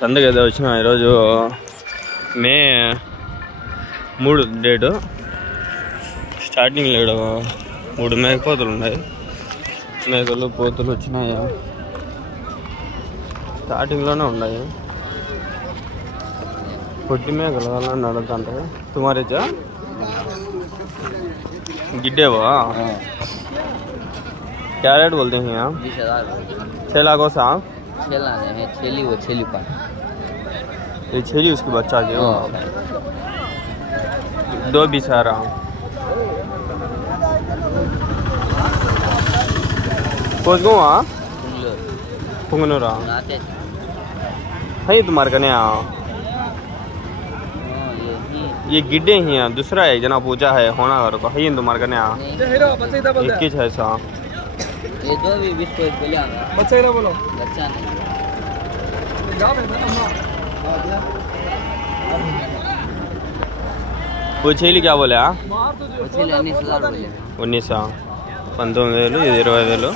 సందకి అయితే వచ్చిన ఈరోజు మే 3 డేటు. స్టార్టింగ్ లేడు 3 మేకపోతులు ఉన్నాయి. మేకలు పోతులు వచ్చినాయి, స్టార్టింగ్లోనే ఉన్నాయి. పొట్టి మేకలు అలా నడుతుంటే तुम्हारे जा गिड्डे वो क्या रेट बोलते हैं यहाँ? 20,000। 6 लाख सा छेली वो छेली पर ये छेली उसकी बच्चा जो 2 20 आ रहा पोस गो वहाँ पुंगनूरा है तुम्हारे कने ये गिड्डे ही हैं, दूसरा है जना पूजा है होना घर को है तुम्हारे कने 21 है सा। ये दो भी 20 को बोला बच्चा ही ना बोलो बच्चा नहीं वो छेली क्या बोले? छेली 19,000 बोले। 19 19,000 ఇది 20,000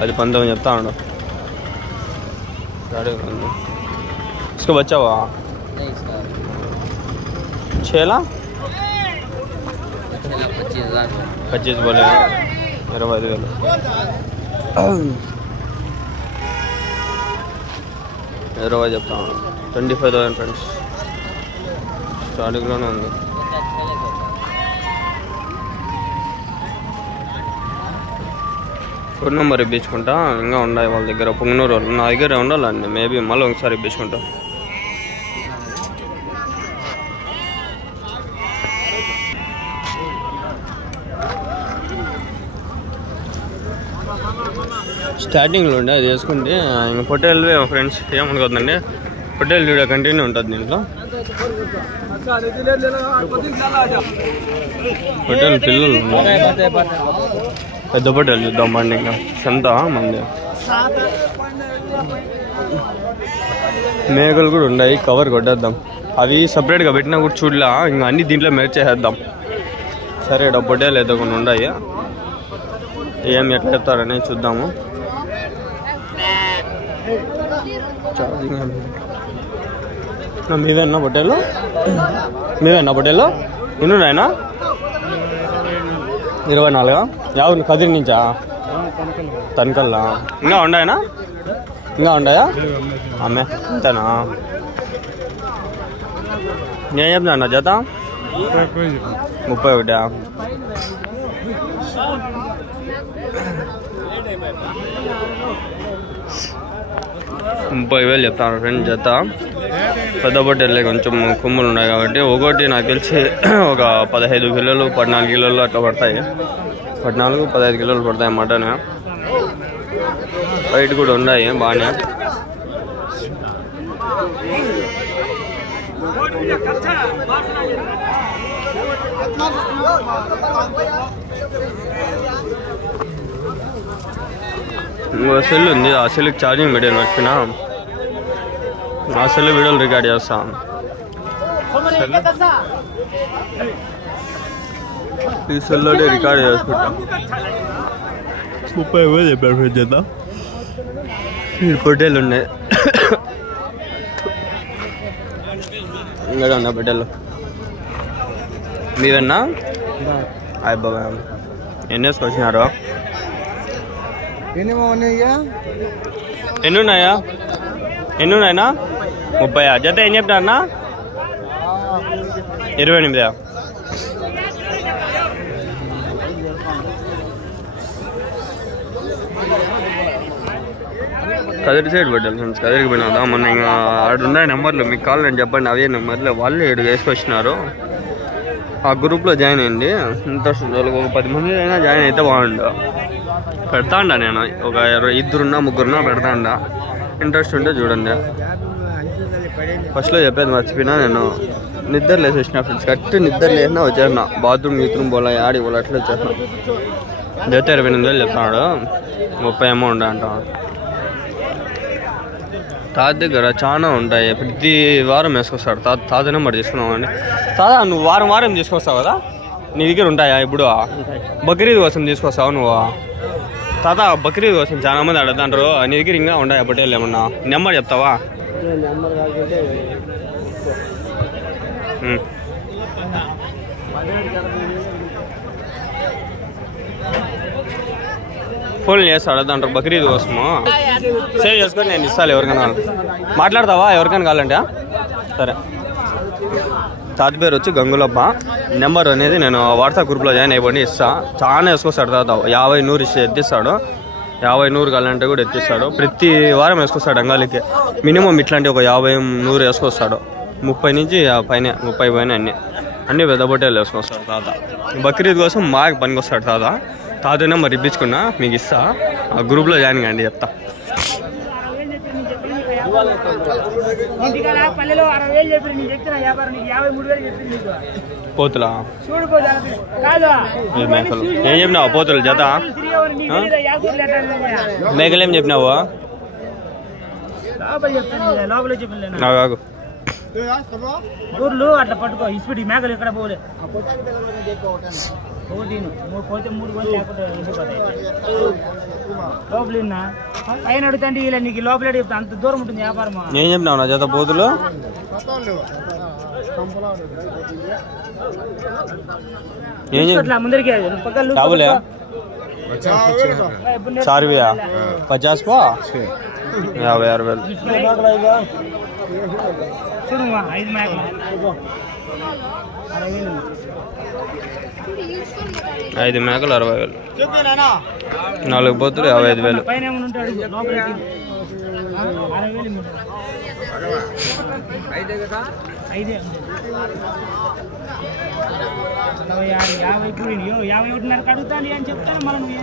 అది 19 చెప్తా ఉండు. इसका बच्चा हुआ नहीं इसका 6 लाख 25,000 25 बोले 20,000 20 చెప్తా ఉండు. 25,000 ఫ్రెండ్స్ స్టార్టింగ్లోనే ఉంది. ఫోన్ నెంబర్ ఇప్పించుకుంటా, ఇంకా ఉన్నాయి వాళ్ళ దగ్గర పుంగనూరు వాళ్ళు. నా దగ్గర ఉండాలండి, మేబీ మళ్ళీ ఒకసారి ఇప్పించుకుంటా. స్టార్టింగ్లో ఉండే అది వేసుకుంటే ఇంకా పొట్టేలు ఫ్రెండ్స్ ఏమనుకోద్దండి, పొట్టేలు వీడియో కంటిన్యూ ఉంటుంది దీంట్లో. పొట్టేలు పిల్లలు పెద్ద పొట్టేలు చూద్దాం బండి. ఇంకా సంత మంది మేకలు కూడా ఉన్నాయి. కవర్ కొట్టేద్దాం, అవి సపరేట్గా పెట్టినా కూడా చూడలా. ఇంకా అన్ని దీంట్లో మేర్చేసేద్దాం. సరే ఇక్కడ పొట్టేలు అయితే కొన్ని ఉన్నాయి, ఏం ఎట్లా చెప్తారని చూద్దాము. మీవేనా పొట్టేలు? మీవేనా పొట్టేలు? ఎన్నున్నాయనా? 24 యాభై కదిరి నుంచా? తనకల్లా ఇంకా ఉన్నాయనా? ఇంకా ఉన్నాయా ఆమె? అంతేనా? ఏం చెప్తున్నా అన్న జత? 31. 30,000 చెప్తాను ఫ్రెండ్ జత. పెద్ద పొట్టేళ్ళే కొంచెం కొమ్ములు ఉన్నాయి కాబట్టి ఒకటి నాకు తెలిసి ఒక 15 కిలోలు 14 కిలోలు అట్లా పడతాయి. 14-15 కిలోలు పడతాయి మటన్. వైట్ కూడా ఉన్నాయి బాగానే. ఇంకో సెల్ ఉంది, ఆ సెల్కి ఛార్జింగ్ పెట్టాను. వచ్చిన ఆ సెల్ వీడియోలు రికార్డ్ చేస్తాం. ఈ సెల్లోనే రికార్డ్ చేసుకుంటాం. 30,000 చెప్పారు ఫ్రెండ్ చేత. పొట్టేలు ఉన్నాయి, ఇంకా ఉన్నా పొట్టేలు. మీరన్నా అయ్య బాబా ఎన్ని వేసుకొచ్చినారు? ఎన్ని ఉన్నాయా? ఎన్ని ఉన్నాయన్నా? 30 జత. ఏం చెప్తారన్నా? 28. కదిరి సైడ్ పెట్టాలి ఫ్రెండ్స్. కదిరికి పోయినా మొన్న ఇంకా ఆడున్నాయి నెంబర్లు, మీకు కావాలని చెప్పండి. అవే నెంబర్లు వాళ్ళు 7 వేసుకొచ్చినారు. ఆ గ్రూప్లో జాయిన్ అయ్యింది. ఇంట్రెస్ట్ వాళ్ళకి ఒక 10 మంది అయినా జాయిన్ అయితే బాగుండు. పెడతాండా నేను ఒక 2-3 పెడతాండా. ఇంట్రెస్ట్ ఉంటే చూడండి. ఫస్ట్లో చెప్పేది మర్చిపోయినా, నేను నిద్ర లేసేసిన ఫ్రెండ్స్. కరెక్ట్ నిద్ర లేసినా వచ్చేసిన. బాత్రూమ్ పోలా, ఆడి పోలా అట్లా వచ్చేసిన. జత 28,000 చెప్తాడు. 30 అమౌంట్ అంటాడు. తాత దగ్గర చాలా ఉంటాయి, ప్రతి వారం వేసుకొస్తాడు. తాత నెంబర్ తీసుకున్నామండి. తాత నువ్వు వారం తీసుకొస్తావు కదా, నీ దగ్గర ఉంటాయా ఇప్పుడు? బక్రీద్ కోసం తీసుకొస్తావు నువ్వు? తాత బక్రీద్ కోసం చాలా మంది అడుగుతాంటారు నీ దగ్గర ఇంకా ఉన్నాయి పొట్టేళ్ళు ఏమన్నా నెంబర్ చెప్తావా ఫోన్ చేస్తా అడుగుతాంటారు బక్రీద్ కోసము సేవ్ చేసుకొని నేను ఇస్తాను ఎవరికైనా మాట్లాడతావా ఎవరికైనా కావాలంటే సరే తాత పేరు వచ్చి గంగులప్ప నెంబర్ అనేది నేను వాట్సాప్ గ్రూప్లో జాయిన్ అయిపోయి ఇస్తా చాలా వేసుకొస్తాడు తాత 50-100 ఇస్తే ఎత్తిస్తాడు 50-100 కావాలంటే కూడా ఎత్తిస్తాడు ప్రతి వారం వేసుకొస్తాడు అంగాలికి మినిమం ఇట్లాంటి ఒక 50-100 వేసుకొస్తాడు 30 నుంచి పైన 30 పైన అన్ని పెద్ద పొట్టేలు వేసుకొస్తాడు తాత బక్రీద్ కోసం బాగా పనికొస్తాడు తాత నెంబర్ ఇప్పించుకున్నా మీకు ఇస్తా ఆ గ్రూప్లో జాయిన్ కాండి చెప్తా పోతులా మేకలు ఏం చెప్పినావు పోతులు జత మేకలు ఏం చెప్పినావు నాకు ఊర్లు అట్లా పట్టుకో ఇసుపెట్టి మేకలు ఎక్కడ పోలే పోతే 3 రోజులు లేకపోతే లోపలిన్నా పైన అడుగుతాండి ఇలా నీకు లోపల చెప్తా అంత దూరం ఉంటుంది వ్యాపారం ఏం చెప్పినావు నా చేత పోతులు ముందరికి కాబోలే 50 పో 50-60 చూడు 5 మేకలు 5 మేకలు 60,000 4 పోతులు 55,000 పైన ఏమైనా ఉంటాడు లోపలికి 60,000 50 కూడిని 51 అడుగుతాను అని చెప్తాను మళ్ళీ నువ్వు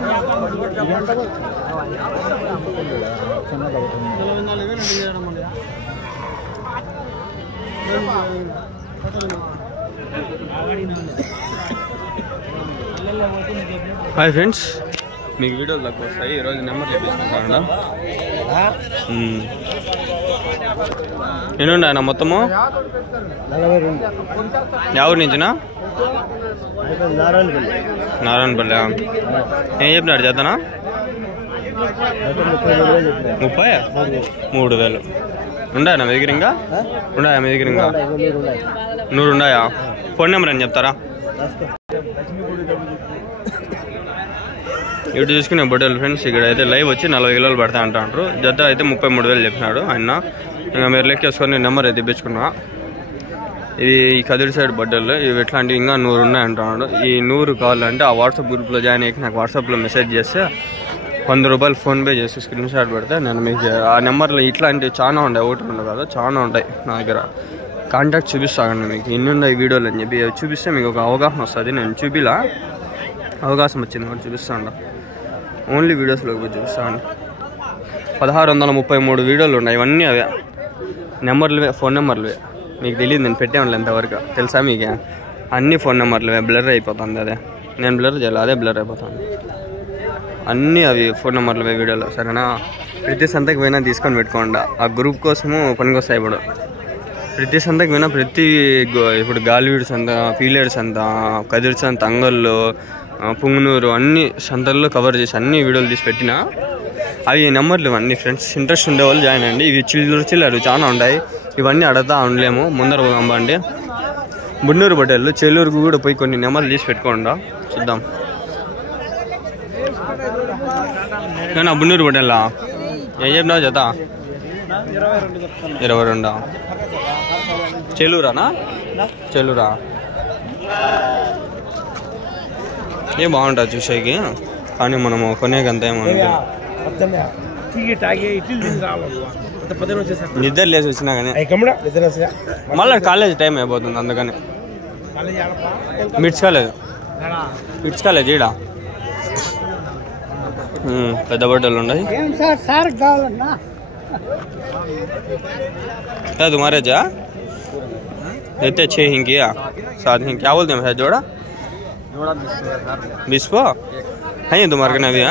హాయ్ ఫ్రెండ్స్ మీకు వీడియోలు తక్కువ వస్తాయి ఈరోజు నెంబర్ తెప్పించుకుంటాను ఎన్నుండి ఆయన మొత్తము ఎవరి నుంచినా నారాయణపల్లి ఏం చెప్పినాడు చేతనా 33,000 ఉన్నాయా మీ దగ్గర ఇంకా ఉన్నాయా మీ దగ్గర ఇంకా 100 ఉన్నాయా ఫోన్ నెంబర్ అని చెప్తారా ఇటు చూసుకునే బొట్టలు ఫ్రెండ్స్ ఇక్కడ అయితే లైవ్ వచ్చి 40 కిలోలు పడతా అంటారు జత అయితే 33,000 చెప్పినాడు ఆయన ఇంకా మీరు లెక్కేసుకొని నెంబర్ అయితే తెప్పించుకున్నా ఇది ఈ కదిరి సైడ్ బొట్టలు ఇవి ఎట్లాంటివి ఇంకా 100 ఉన్నాయి అంటున్నాడు ఈ 100 కావాలంటే ఆ వాట్సాప్ గ్రూప్లో జాయిన్ అయ్యి నాకు వాట్సాప్లో మెసేజ్ చేస్తే 100 రూపాయలు ఫోన్పే చేసి స్క్రీన్ షాట్ పెడితే నేను మీకు ఆ నెంబర్లో ఇట్లాంటివి చాలా ఉంటాయి ఒకటి ఉండవు కదా చాలా ఉంటాయి నా దగ్గర కాంటాక్ట్ చూపిస్తాను మీకు ఇన్ని ఉన్నాయి వీడియోలు అని చెప్పి చూపిస్తే మీకు ఒక అవగాహన వస్తుంది నేను చూపిలా అవకాశం వచ్చింది కూడా చూపిస్తాను ఓన్లీ వీడియోస్లోకి పోయి చూపిస్తాను 1633 వీడియోలు ఉన్నాయి ఇవన్నీ అవే నెంబర్లువే ఫోన్ నెంబర్లువే మీకు తెలియదు నేను పెట్టేవాళ్ళు ఎంతవరకు తెలుసా మీకు అన్ని ఫోన్ నెంబర్లువే బ్లర్ అయిపోతుంది అదే నేను బ్లర్ చేయాలి అదే బ్లర్ అయిపోతుంది అన్నీ అవి ఫోన్ నెంబర్లువే వీడియోలో సరేనా ప్రతి సంతకి పోయినా తీసుకొని పెట్టుకోండి ఆ గ్రూప్ కోసము పనికొస్తాయి ఇప్పుడు ప్రతి సంతకి పోయినా ఇప్పుడు గాలివీడు సంత పీలేడు సంత కదిరి సంత అంగళ్ళు పుంగనూరు అన్ని సంతల్లో కవర్ చేసి అన్ని వీడియోలు తీసి పెట్టినా అవి నెంబర్లు ఇవన్నీ ఫ్రెండ్స్ ఇంట్రెస్ట్ ఉండేవాళ్ళు జాయిన్ అండి ఇవి చిల్లరు చాలా ఉంటాయి ఇవన్నీ అడతా ఉండలేము ముందర పోదాంబండి బున్నూరు బట్టలు చెల్లూరుకు కూడా పోయి కొన్ని నెంబర్లు తీసి పెట్టుకోండి చూద్దాం నా బున్నూరు బట్టలా ఏం చెప్పినావు జత 22 చెల్లూరానా చెల్లూరా ఏం బాగుంటుంది చూసేకి కానీ మనము కొనేకి అంత ఏమన్నా నిద్ర లేసి వచ్చినా కానీ మళ్ళీ కాలేజ్ టైం అయిపోతుంది అందుకని మిడ్స్ కాలేజ్ ఈడ పెద్ద బట్టలు ఉన్నాయి क्या तुम्हारे जा देते 6 हिंग किया 7 हिंग क्या बोलते हैं भैया जोड़ा 20 को है तुम्हारे कने अभी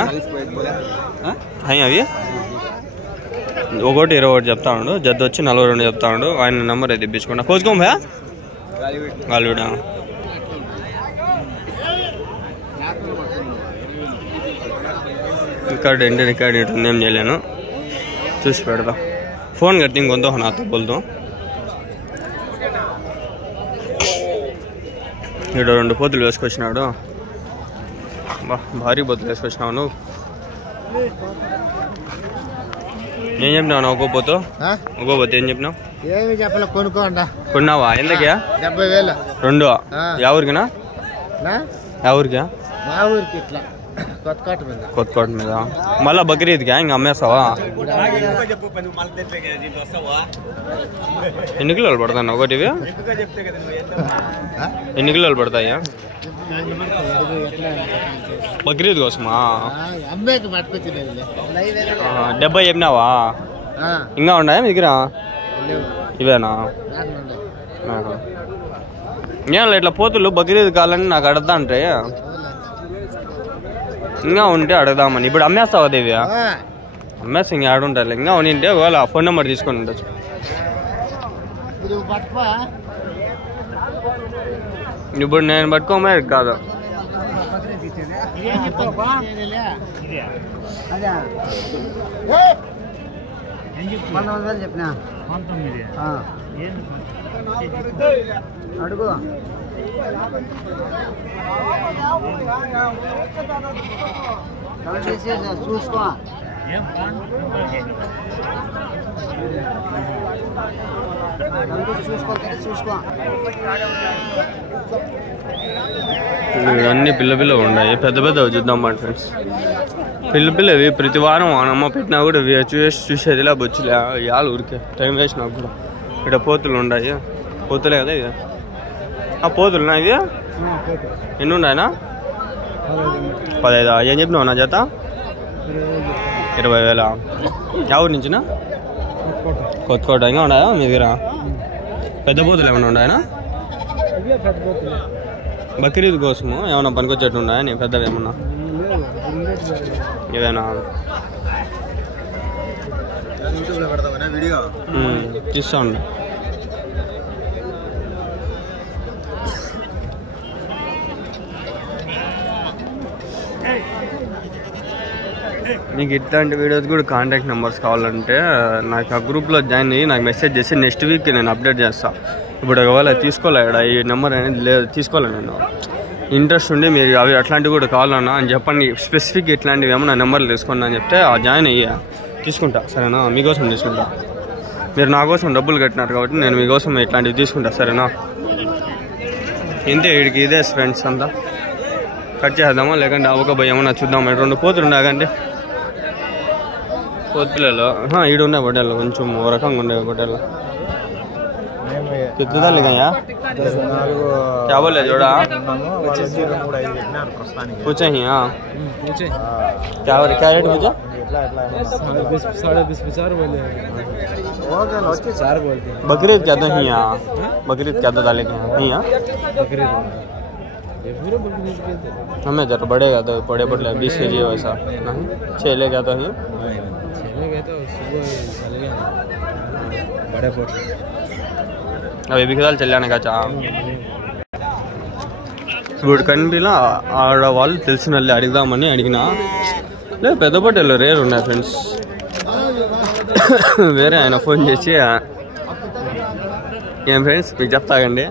है अभी ఒకటి 21 చెప్తా ఉండు జద్దు వచ్చి 42 చెప్తా ఉండు ఆయన నెంబర్ అయితే ఇప్పించుకోండి కోసుకోం భయ్యా గాలివిడ రికార్డ్ ఏంటి రికార్డ్ ఏంటి ఏం చేయలేను, చూసి పెడదాం. ఫోన్ కట్టి ఇంకొంత నాతో బోల్తో ఇక్కడ 2 పోతులు వేసుకొచ్చినాడు. భారీ పోతులు వేసుకొచ్చినావు నువ్వు. ఏం చెప్పినావు ఒక్కో పోతు? ఏం చెప్పినావు? ఏమి చెప్పలే, కొనుక్కోండి. కొన్నావా? ఎందుకే? 70,000. 2 ఎవరికినా? ఎవరికా? మా ఊరికి ఇట్లా కొత్తకోట మీద. మళ్ళా బక్రీద్కా ఇంకా అమ్మేస్తావా? ఎన్ని కిలోలు పడతాను ఒకటివి? ఎన్ని కిలోలు పడతాయా బక్రీద్ కోసమా? 70 చెప్పినావా? ఇంకా ఉన్నాయా మీ దగ్గర? ఇవేనా? నేను ఇట్లా పోతులు బక్రీద్ కావాలని నాకు అడతా అంటే ఇంకా ఉంటే అడగదామని. ఇప్పుడు అమ్మేస్తావా దేవి? అమ్మేస్తా ఇంకా ఆడుంటారు. ఇంకా ఉంటే ఒకవేళ ఫోన్ నెంబర్ తీసుకొని ఉండొచ్చు. ఇప్పుడు నేను పట్టుకోమే కాదు. చెప్పినా అడుగు. చూసుకో అన్ని పిల్ల ఉన్నాయి. పెద్ద చూద్దాం మా ఫ్రెండ్స్. పిల్లవి ప్రతి వారం అమ్మ పెట్టినా కూడా చూసేదిలా బొచ్చులే ఇవాళ ఊరికే టైం వేస్ట్ నాకు కూడా. ఇక్కడ పోతులు ఉన్నాయి. పోతులే కదా ఇది? పోతులున్నా ఇవి? ఎన్ని ఉన్నాయనా? 15. ఏం చెప్పినావు నా జత? 20,000. ఎవరి నుంచినా? కొత్తకోట. ఇంకా ఉన్నాయా మీ దగ్గర పెద్ద పోతులు ఏమైనా ఉన్నాయనా? బక్రీద్ కోసము ఏమన్నా పనికొచ్చేట్టు ఉన్నాయా నీ పెద్దవి ఏమన్నా? ఇవేనా? తీస్తా ఉండు. మీకు ఇట్లాంటి వీడియోస్ కూడా కాంటాక్ట్ నెంబర్స్ కావాలంటే నాకు ఆ గ్రూప్లో జాయిన్ అయ్యి నాకు మెసేజ్ చేసి నెక్స్ట్ వీక్ నేను అప్డేట్ చేస్తాను. ఇప్పుడు ఒకవేళ తీసుకోలేడా ఈ నెంబర్ అనేది లేదు, తీసుకోలే. నేను ఇంట్రెస్ట్ ఉండి మీరు అవి అట్లాంటివి కూడా కావాలన్నా అని చెప్పండి. స్పెసిఫిక్ ఇట్లాంటివి ఏమో నా నెంబర్లు తీసుకోండి అని చెప్తే జాయిన్ అయ్యా తీసుకుంటా. సరేనా? మీకోసం తీసుకుంటా. మీరు నా కోసం డబ్బులు కట్టినారు కాబట్టి నేను మీకోసం ఇట్లాంటివి తీసుకుంటా. సరేనా? ఇంతే. వీడికి ఇదే ఫ్రెండ్స్ అంతా. కట్ చేద్దామా లేకంటే ఒక భయం ఏమన్నా చూద్దామా? 2 పోతులు ఉన్నాయంటే పోతు పిల్లలు ఈడు ఉన్నాయి బొట్టేళ్ళు. కొంచెం ఓ రకంగా ఉండే బొట్టేళ్ళు. कितना लगाया क्या बोले जोड़ा पूछे ही हाँ क्या क्या रेट पूछा 20-25 बोले बकरीद क्या था यहाँ बकरीद क्या था डाले यहाँ हमें जरा बढ़ेगा तो बड़े बड़े 20 kg वैसा 6 ले क्या था ये बड़े पोट अभी भी खेल चल जाने का चाह ఇప్పుడు కనిపిలా ఆడవాళ్ళు తెలిసిన వాళ్ళు అడుగుదామని అడిగినా లేదు పెద్ద పట్టేళ్ళు రేర్ ఉన్నాయి ఫ్రెండ్స్ వేరే ఆయన ఫోన్ చేసి ఏం ఫ్రెండ్స్ మీకు చెప్తాగండి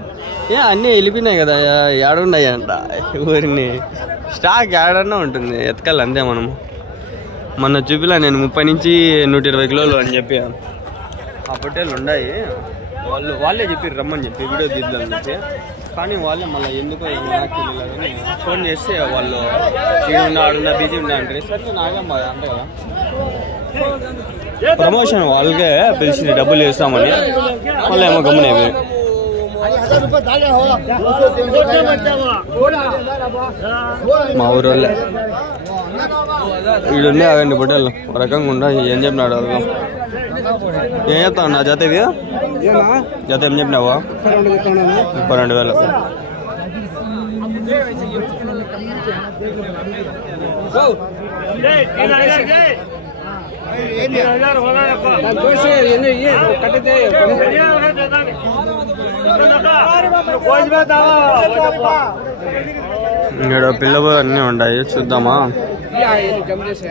అన్నీ వెళ్ళిపోయినాయి కదా ఏడున్నాయి అంట ఊరిని స్టాక్ ఏడన్నా ఉంటుంది ఎతకాలి అంతే మనం మొన్న చూపిలా నేను 30 నుంచి 120 కిలోలు అని చెప్పి ఆ పొట్టేళ్ళు ఉన్నాయి వాళ్ళే చెప్పి రమ్మని చెప్పి వీడియో తీద్దామని చెప్పి కానీ వాళ్ళే మళ్ళీ ఎందుకో నాకు తెలియదని ఫోన్ చేస్తే వాళ్ళు ఆడున్నా బిజీ ఉన్నా అంటే సరే నాగం బాగా అంతే కదా ప్రమోషన్ వాళ్ళకే పిలిచి డబ్బులు వేస్తామని మళ్ళీ ఏమో గమ్మునేవి మా ఊరు వాళ్ళే వీడున్నాయి అవండి పొట్టేళ్ళు ఒక రకంగా ఉండ ఏం చెప్పినాడు వాళ్ళు ఏం చెప్తావు నా జత ఇది జత ఏం చెప్పినావా 32,000 ఇక్కడ పిల్లలు అన్నీ ఉన్నాయి చూద్దామా జమ చేసే